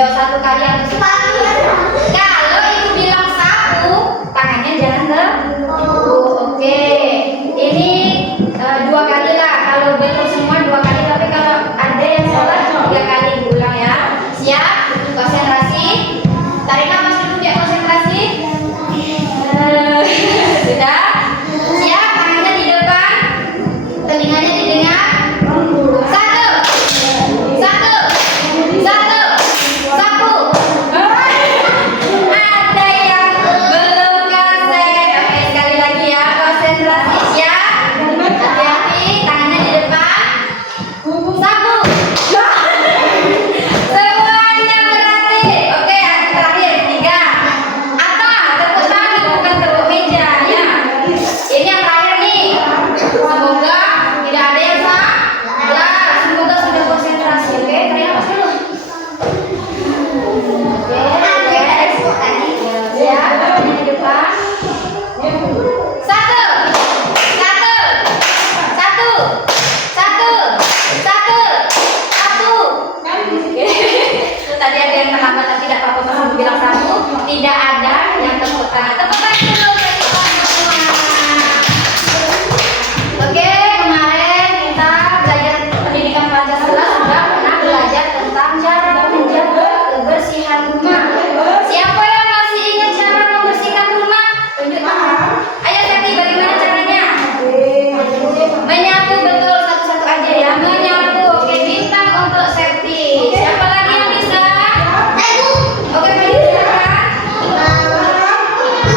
Jawab satu kali atau satu. Kalau ibu bilang sapu, tangannya jangan ke oke. Ini dua kali lah. Kalau betul semua dua kali, tapi kalau ada yang salah tiga kali diulang ya. Siap? Konsentrasi. Tarik nafas dulu ya, konsentrasi. Sudah? Siap? Tangannya di depan, telinganya didengar. Satu, satu, satu, sapu. Ada yang belum konsen. Oke, sekali lagi ya, konsentrasi. Siap? Hati-hati, tangannya di depan. Sapu. Semuanya berarti. Oke, yang terakhir tiga. Apa? Tepuk tangan bukan tepuk meja ya. Ini yang terakhir nih. Semoga tidak ada yang salah. Semoga sudah konsentrasi. Oke, tarik nafas dulu. Oke, ya, tangannya di depan. Satu, satu, satu, satu, satu, satu. Oke. Tadi ada yang terlambat, tapi tidak apa-apa, kamu bilang satu. Tidak ada yang tepuk tangan. Tepuk tangan dulu buat kita semua. Oke, kemarin kita belajar pendidikan Pancasila sudah pernah belajar tentang cara menjaga kebersihan rumah. Siapa yang masih ingat cara membersihkan rumah? Tunjuk tangan. Ayo Seti, bagaimana caranya? Menyapu, betul, satu-satu aja ya. Menyapu. Oke, bintang untuk Seti. Siapa lagi yang bisa? Oke, silakan.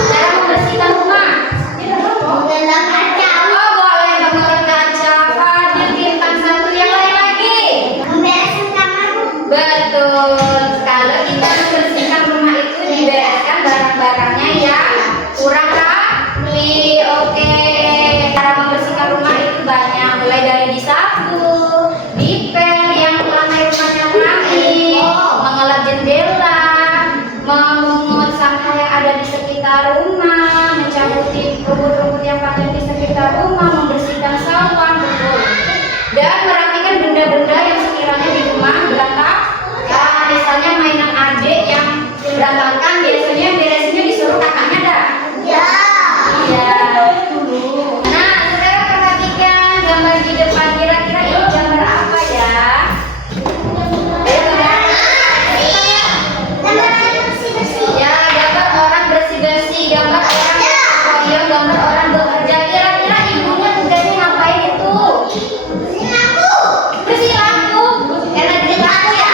Cara membersihkan rumah. Oh, boleh mengelap kaca. Fadil, bintang satu. Yang lain lagi? Betul. Kalau kita membersihkan rumah itu dibereskan barang-barangnya yang kurang rapi. Oke. Cara membersihkan rumah itu banyak, mulai dari disapu, dipel yang lantai rumahnya rapi, mengelap jendela, memungut sampah yang ada di sekitar rumah, mencabuti rumput-rumput yang padat di sekitar rumah, membersihkan sampah, betul. Dan merapikan benda-benda yang sekiranya di rumah berantakan. Misalnya mainan adik yang berantakan, biasanya beresinnya disuruh kakaknya dah. Iya. Nah, sekarang perhatikan gambar di depan. Kira-kira ini gambar apa ya? Ya, gambar orang bersih-bersih, gambar orang berkoyong, gambar orang bekerja. Kira-kira ibunya tugasnya ngapain itu? Bersih lampu. Karena dia lampu ya.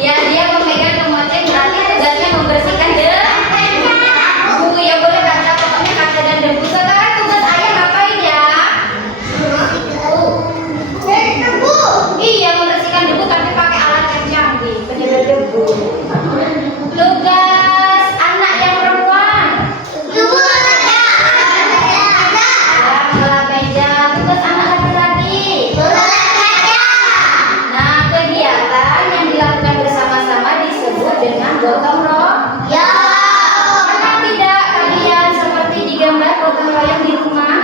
Ya, dia memegang kemoceng, berarti tugasnya membersihkan debu. Ya boleh kaca, pokoknya kaca dan debu. Sekarang tugas ayah ngapain ya? Iya, membersihkan debu tapi pakai alat yang canggih, penyedot debu. Tugas anak yang perempuan. Mengelap meja. Tugas anak laki-laki. Nah, kegiatan yang dilakukan bersama-sama disebut dengan gotong royong. Pernah tidak kalian seperti di gambar gotong royong di rumah?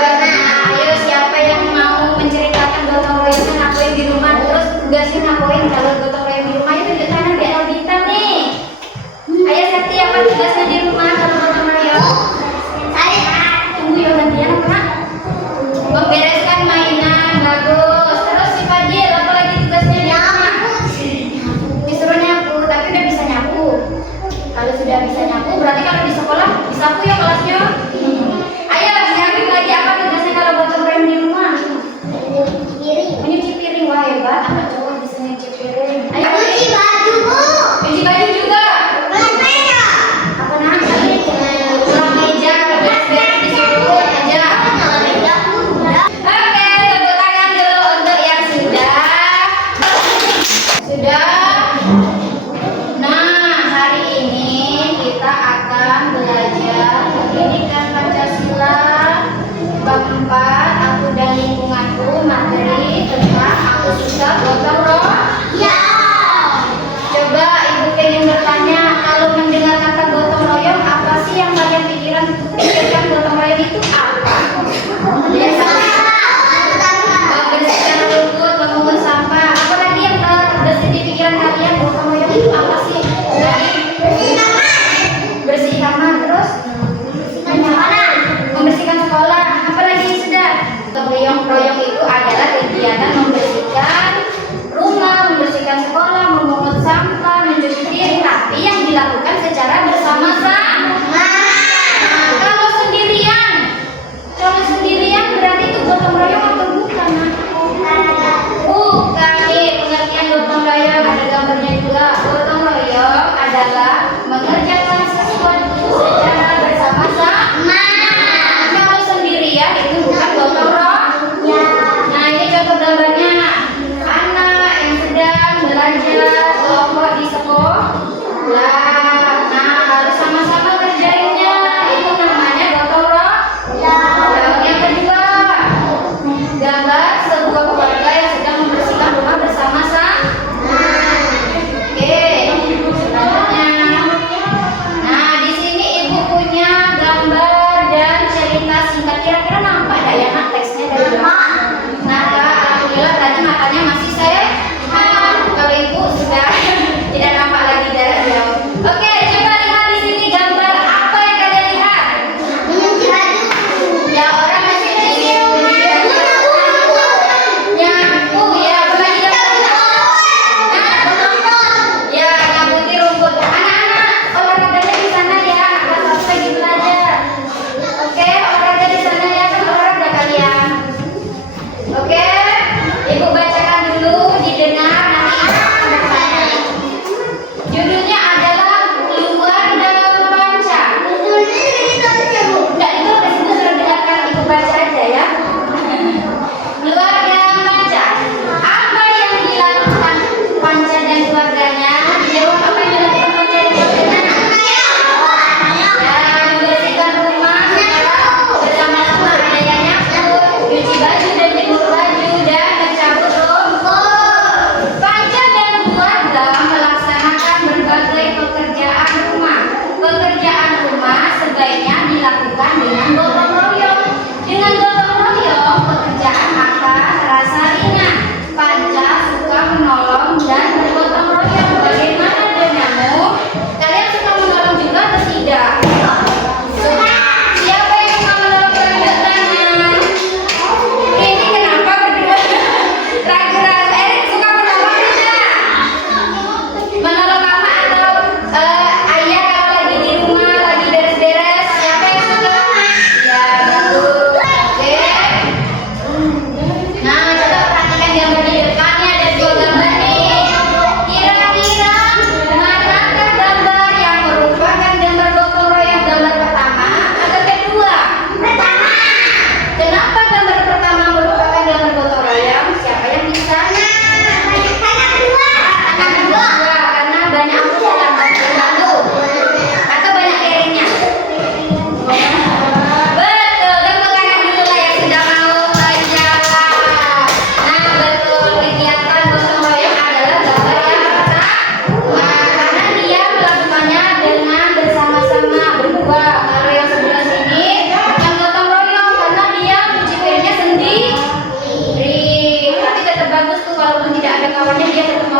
Pernah. Ayo, siapa yang mau menceritakan gotong royongnya ngapain di rumah? Terus tugasnya ngapain kalau gotong royong di rumah? Itu tunjuk tangan biar Albita nih. Ayo Seti, apa tugasnya di rumah kalau gotong royong? Tunggu ya gantian, Kak. Membereskan mainan, bagus. Terus si Fadil, apa lagi tugasnya di rumah? Disuruh nyapu, tapi udah bisa nyapu. Kalau sudah bisa nyapu, berarti kalau di sekolah disapu ya kelasnya. Ayo, siapin lagi apa tugasnya kalau gotong royong di rumah? Menyuci piring. Wah, hebat, anak cowok bisa nyuci piring. Ayo.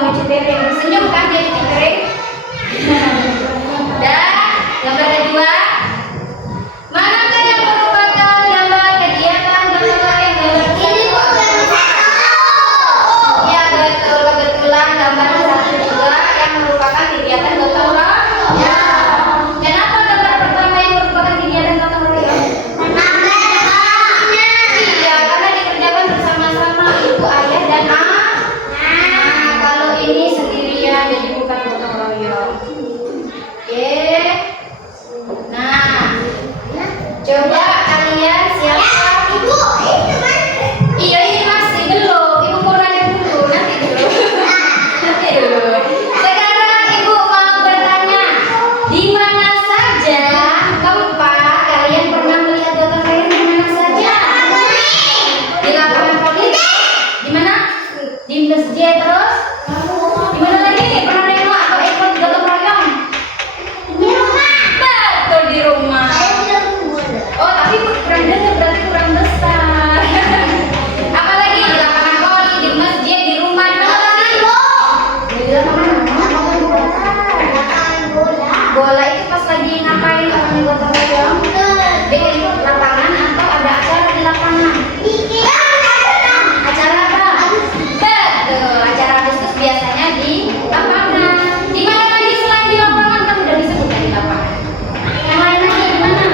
mau Cipiring. Senyum kan dia Cipiring? Dan gambar kedua, manakah yang merupakan gambar kegiatan gotong royong gambar ini? Ya betul, kebetulan gambar satu juga yang merupakan kegiatan gotong royong. Kenapa gambar pertama yang merupakan kegiatan gotong royong? Iya, karena dikerjakan bersama-sama ibu, ayah, dan anak. Nah, kalau ini sendirian jadi bukan gotong royong. Oke. Nah, coba kalian siapa? Ibu, iya ini masih belum. Ibu mau nanya dulu, nanti dulu. Nanti dulu. Sekarang ibu mau bertanya, di mana saja tempat kalian pernah melihat gotong royong? Di mana saja? Di lapangan poli? Di mana? Di masjid terus? Di mana lagi? Pernah nengok atau ikut gotong royong? Betul, di rumah. Oh, tapi kurang dengar, berarti kurang besar. Apalagi di lapangan poli, di masjid, di rumah, di mana lagi? Di lapangan bola itu pas lagi ngapain orang yang gotong royong? Bikin lapangan atau ada acara di lapangan? Acara apa? Betul, acara Agustus biasanya di lapangan. Di mana lagi selain di lapangan? Kan udah disebutkan di lapangan. Yang lain lagi di mana?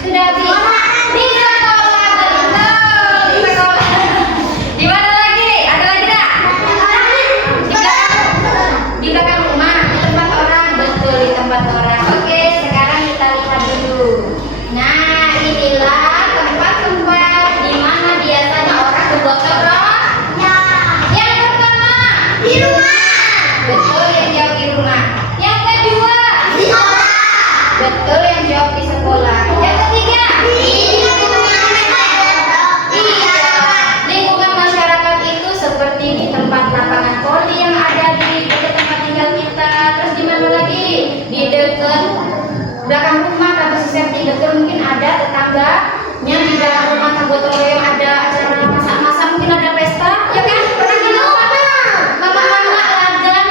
Sudah di sekolah, betul, di sekolah. Di mana lagi? Ada lagi tak? Di belakang rumah, di tempat orang, betul, di tempat orang. Oke, sekarang kita lihat dulu. Nah, inilah tempat-tempat di mana biasanya orang bergotong royong. Yang pertama, di rumah. Betul, yang jawab di rumah. Yang kedua, di sekolah. Betul, yang jawab di sekolah. Yang ketiga, iya, lingkungan masyarakat itu seperti di tempat lapangan poli yang ada di dekat tempat tinggal kita. Terus di mana lagi? Di dekat belakang rumah Kak Suserti, betul, mungkin ada tetangganya di belakang rumah Kak gotong royong ada acara masak-masak, mungkin ada pesta, ya kan? Pernah di rumah mama-mama lagan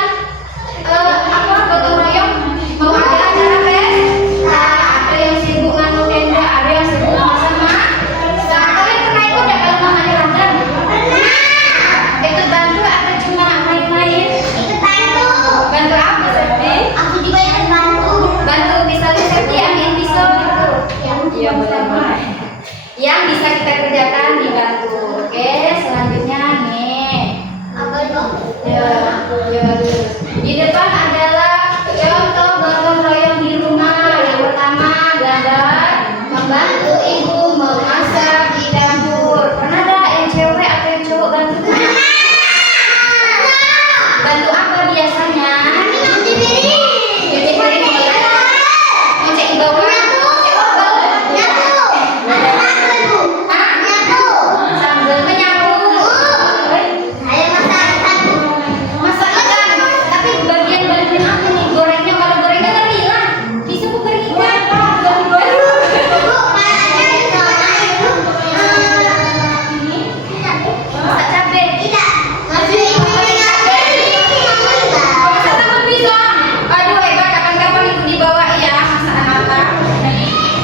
apa gotong royong mau ada acara pesta, ada yang sibuk nganu tenda, ada yang sibuk masak-masak. Kalian pernah ikut ya kalau mamanya lagan? Ikut bantu atau cuma main-main? Bantu apa Serti? Bantu misalnya Serti ambil pisau gitu. Iya boleh. Yang bisa kita kerjakan dibantu. Oke, selanjutnya nih. Ya, di depan adalah contoh gotong royong di rumah. Yang pertama gambar membantu ibu memasak di dapur. Pernah ada yang cewek atau yang cowok bantu? Bantu apa biasanya? Cuci piring boleh. Ngecek di bawah. Sambil menyapu. Masak ikan. Tapi bagian-bagian apa nih? Gorengnya, kalau gorengnya kan hilang. Disebut goreng ikan. Masak cabai. Masak tambah pisang. Aduh hebat, kapan-kapan itu dibawa ya masakan apa.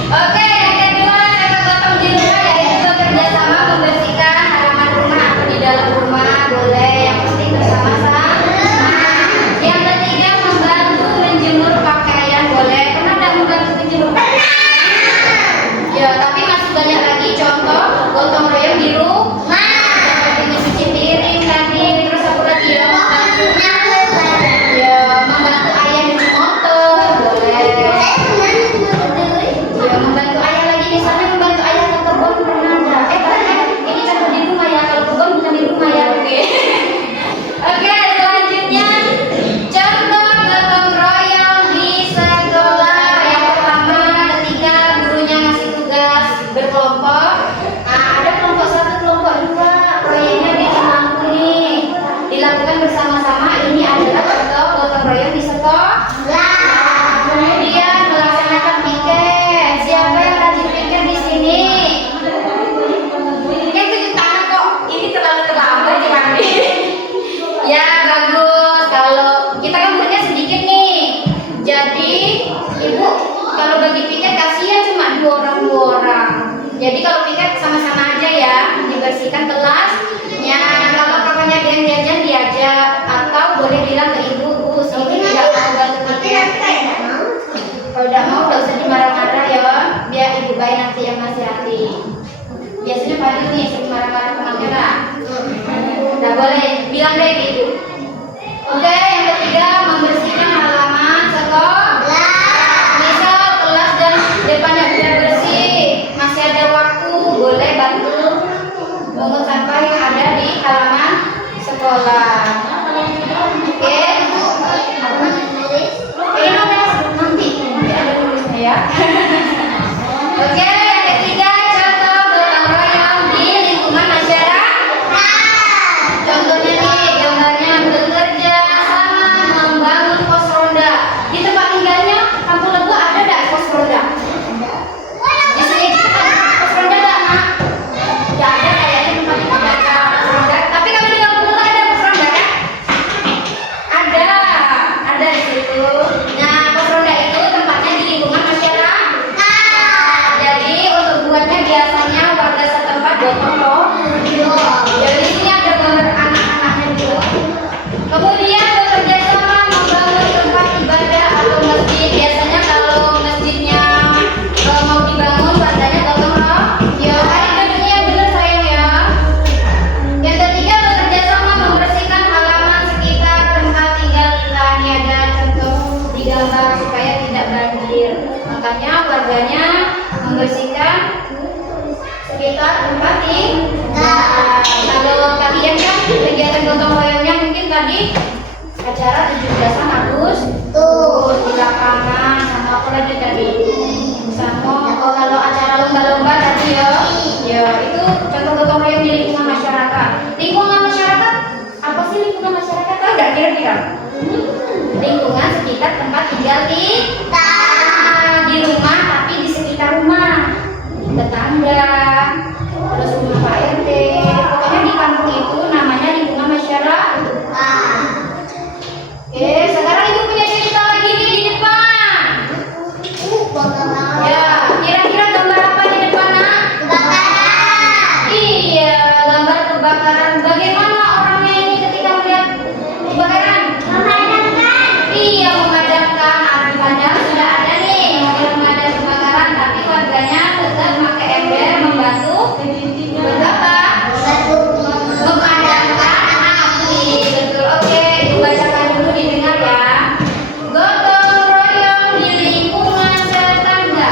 Oke, yang kedua cara gotong di rumah yaitu bekerja sama membersihkan halaman rumah atau di dalam rumah, boleh, yang penting bersama-sama. Yang ketiga membantu menjemur pakaian, boleh. Pernah nggak membantu menjemur pakaian? Ya, tapi masih banyak lagi contoh gotong royong di rumah. Seperti nyuci piring tadi, terus apa lagi ya? Ya, membantu ayah nyuci motor, boleh. Ya, membantu ayah lagi, misalnya membantu ayah ke kebun, pernah nggak? Ini contoh di rumah ya, kalau kebun bukan di rumah ya, oke. Oke, selanjutnya contoh gotong royong di sekolah. Yang pertama, ketika gurunya ngasih tugas berkelompok, nah, ada kelompok 1, kelompok 2, proyeknya bikin lampu nih, dilakukan bersama-sama. Ini adalah contoh gotong royong di sekolah. Kemudian melaksanakan piket. Siapa yang rajin piket di sini? Yang tunjuk tangan kok. Ini terlalu terlambat ya, Mami. Ya, bagus. Jadi kalau piket sama-sama aja ya, dibersihkan kelasnya. Kalau kakaknya ada yang jajan diajak, atau boleh bilang ke ibu, Bu, sini tidak mau bantu piket. Kalau tidak mau, nggak usah dimarah-marah ya, biar ibu baik nanti yang nasihati. Biasanya pagi nih sering marah-marah ke kamera. Nggak boleh, bilang deh ke ibu. Oke, yang ketiga membersihkan halaman sekolah. Misal kelas dan depannya sudah bersih, masih ada waktu, boleh bantu pungut sampah yang ada di halaman sekolah. Oke. Nanti ada tulisnya ya. Oke, yang ketiga contoh gotong royong di lingkungan masyarakat. Contohnya nih, gambarnya bekerja sama membangun pos ronda. Di tempat tinggalnya Kampung Legu ada nggak pos ronda? Di sini juga ada pos ronda nggak, Mak? Nggak ada kayaknya tempat tinggal ada pos ronda. Tapi kalau di Kampung Legu ada pos ronda kan? Ada di situ. Nah, pos ronda itu tempatnya di lingkungan masyarakat. Jadi untuk buatnya biasanya warga setempat gotong royong. Jadi di sini ada gambar anak-anaknya juga. Kemudian bekerja sama membangun tempat ibadah atau masjid. Biasanya kalau masjidnya mau dibangun, warganya gotong royong. Ayo duduknya yang benar sayang ya. Yang ketiga bekerja sama membersihkan halaman sekitar tempat tinggal kita. Ini ada contoh di gambar supaya tidak banjir. Makanya warganya membersihkan sekitar tempat tinggal. Kalau kalian kan kegiatan gotong royongnya mungkin tadi acara 17-an Agustus di lapangan, sama apa lagi tadi? Sama kalau acara lomba-lomba tadi ya itu contoh gotong royong di lingkungan masyarakat. Lingkungan masyarakat apa sih lingkungan masyarakat? Tahu nggak kira-kira? Lingkungan sekitar tempat tinggal kita, di rumah tapi di sekitar rumah, tetangga, terus rumah Pak RT. Pokoknya di kampung itu namanya lingkungan masyarakat. Oke, sekarang ibu punya cerita lagi nih di depan. Ya, kira-kira gambar apa di depan, Nak? Iya, gambar kebakaran. Bagaimana orangnya ini ketika melihat kebakaran? Iya, memadamkan. Padahal sudah ada nih mobil pemadam kebakaran, tapi warganya tetap pakai ember membantu apa? Memadamkan api. Betul. Oke, ibu bacakan dulu didengar ya. Gotong royong di lingkungan tetangga.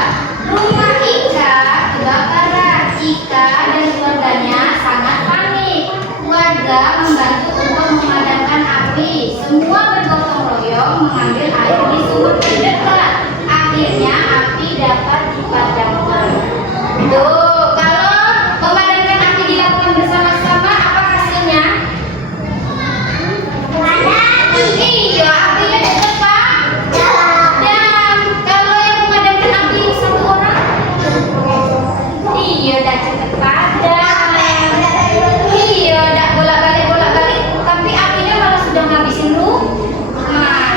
Rumah Ika kebakaran. Ika dan keluarganya sangat panik. Warga membantu untuk memadamkan api. Semua bergotong royong mengambil air di sumur terdekat. Akhirnya api dapat dipadamkan. Tuh, kalau memadamkan api dilakukan bersama-sama, apa hasilnya? Iya, apinya cepat padam. Kalau yang memadamkan api satu orang, iya, udah cepat padam. Iya, udah bolak-balik, tapi apinya malah sudah ngabisin rumah.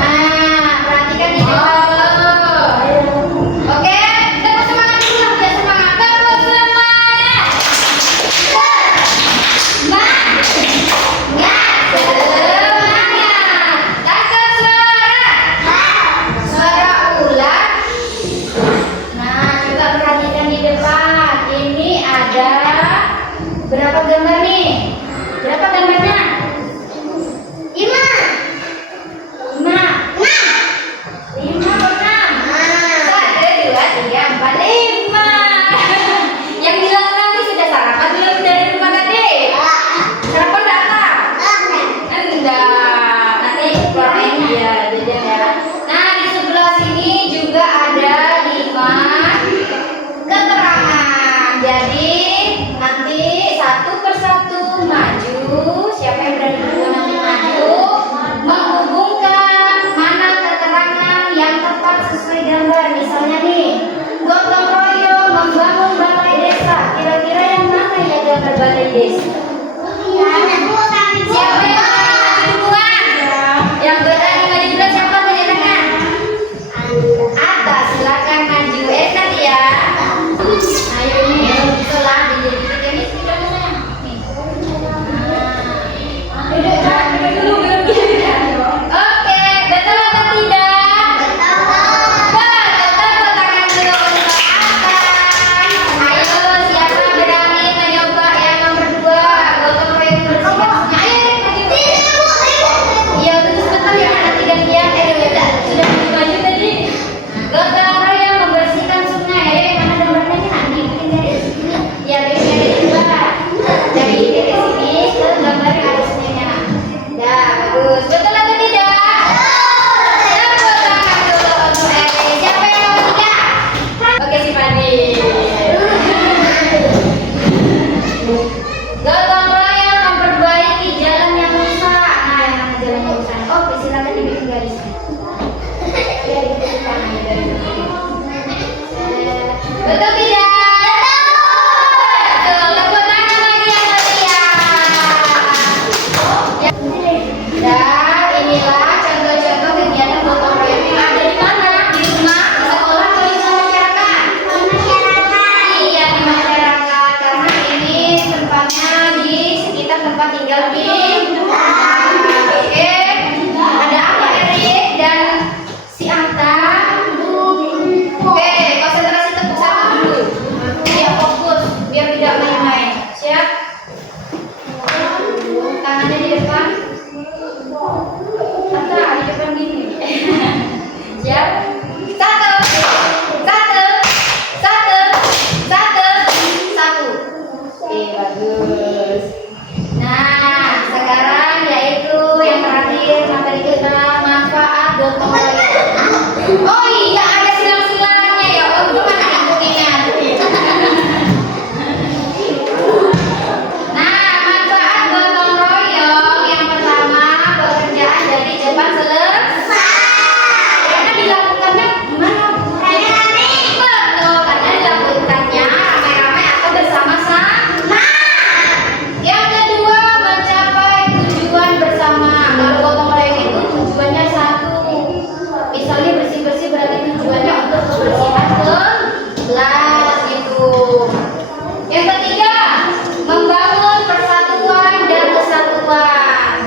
Nah, perhatikan ini dulu. Oke, tepuk semangat dulu lah, biar semangat. Tepuk semangat. Semangat.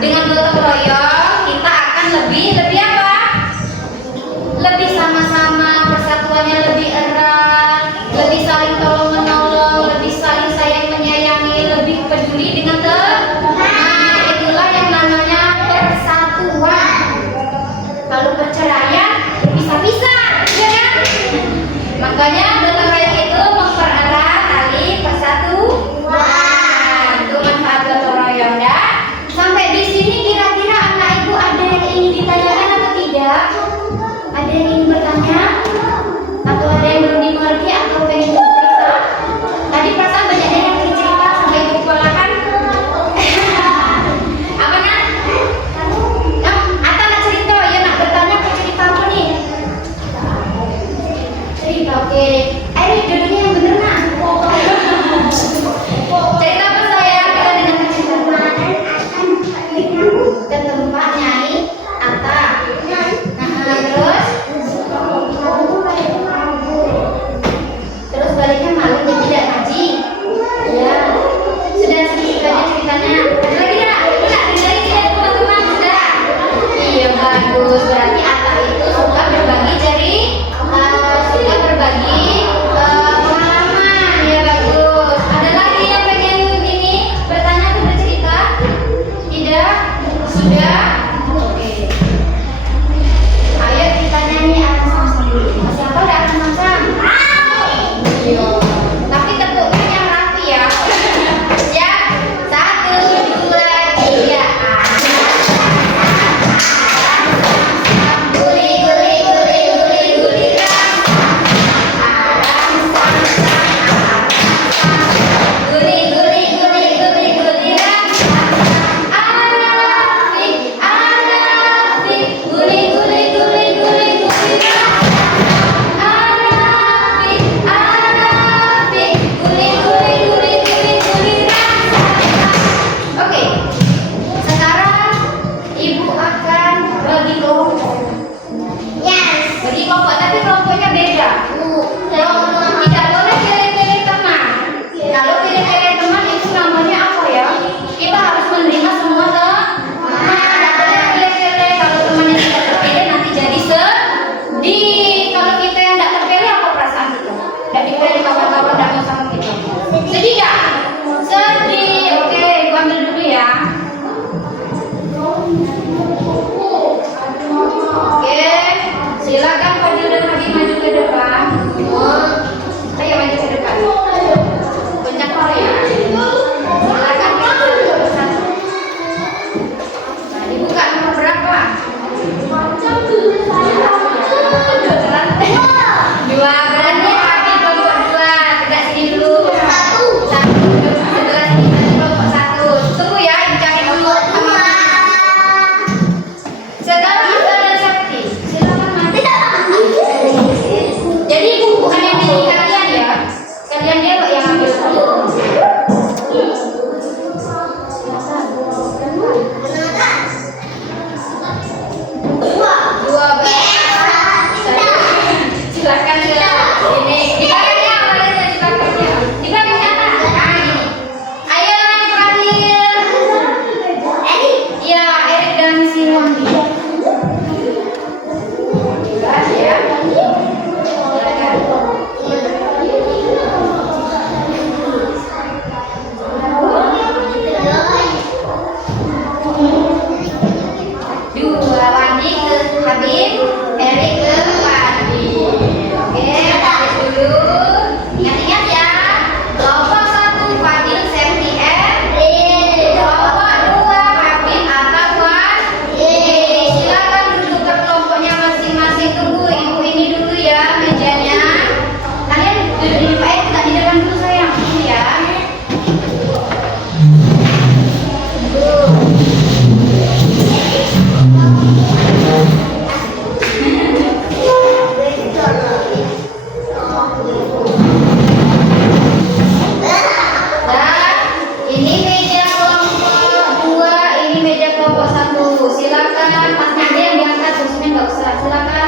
dengan gotong royong kita akan lebih apa? Lebih sama-sama, persatuannya lebih erat, lebih saling tolong menolong, lebih saling sayang menyayangi, lebih peduli dengan Nah, itulah yang namanya persatuan. Kalau perceraian bisa-bisa, ya kan? Makanya gotong royong itu mempererat tali persatuan. Itu manfaat gotong royong ya. Sampai di sini kira-kira anak ibu ada yang ingin ditanyakan atau tidak? Ada yang ingin bertanya? Atau ada yang belum dimengerti atau pengen cerita? Tadi perasaan banyak yang cerita sampai ibu kewalahan. Apa nak? Atau nak cerita? Ya nak bertanya mau cerita apa nih? Cerita, oke. Ayo duduknya yang bener nak. Cerita apa sayang? Kita dengarkan cerita ke tempat Nyai Ata. Terus baliknya malu jadi tidak ngaji. Ya, sudah sedikit aja ceritanya. Ada lagi nggak? Dari teman-teman sudah. Iya bagus. Berarti Ata itu suka berbagi suka berbagi pengalaman. Ya bagus. Ada lagi yang pengen ini bertanya atau bercerita? Tidak? Sudah? Oke. Ayo kita nyanyi Alam Samsam dulu. Masih apa udah Alam Samsam? Iya. Tapi tepuknya yang rapi ya. Ya. 1, 2, 3. Guli guli guli guli guli Alam Samsam. Guli guli guli guli guli Arafi Arafi guli guli guli guli guli Arafi Arafi guli guli guli guli guli. Oke, sekarang ibu akan bagi kelompok. Yes. Bagi kelompok, tapi kelompoknya beda. Tidak boleh pilih-pilih teman. Kalau pilih-pilih teman itu namanya apa ya? Kita harus menerima semua teman. Tidak boleh pilih-pilih. Kalau temannya tidak terpilih nanti jadi sedih. Kalau kita yang tidak terpilih apa perasaan kita? Tidak dipilih kawan-kawan tidak mau sama kita. Sedih nggak? Sedih. Oke, ibu ambil dulu ya. Oke, silakan Fadil dan Habib maju ke depan. Ayo maju ke depan. Banyak orang ya. Silakan maju ke satu. Nah, dibuka nomor berapa? Dua. Berarti Habib kelompok 2. Tidak sini dulu. Satu. Setelah sini nanti kelompok 1. Tunggu ya, dicari dulu. Sekarang Anta dan Sakti, silakan maju. Jadi bukan yang pilih kalian ya. Kalian dia kok yang ambil dulu. Dua silakan ke ini. Di belakangnya boleh di belakangnya. Di belakangnya atas. Nah ini. Ayo yang terakhir. Iya, Erik dan Silwandi. Jelas ya. Silakan. Dua Wandi ke Habib, Erik ke Wandi. Oke, tarik dulu. Ingat-ingat ya. Kelompok 1 Fadil, Septi, Erik. Kelompok 2 Habib, Atta, Wandi. Silakan duduk ke kelompoknya masing-masing. Tunggu ibu ini dulu ya mejanya. Kalian duduk di depan, tak di depan dulu sayang. Dulu ya. Dan ini meja kelompok 2, ini meja kelompok 1. Silakan tasnya yang diangkat, Susmin nggak usah. Silakan.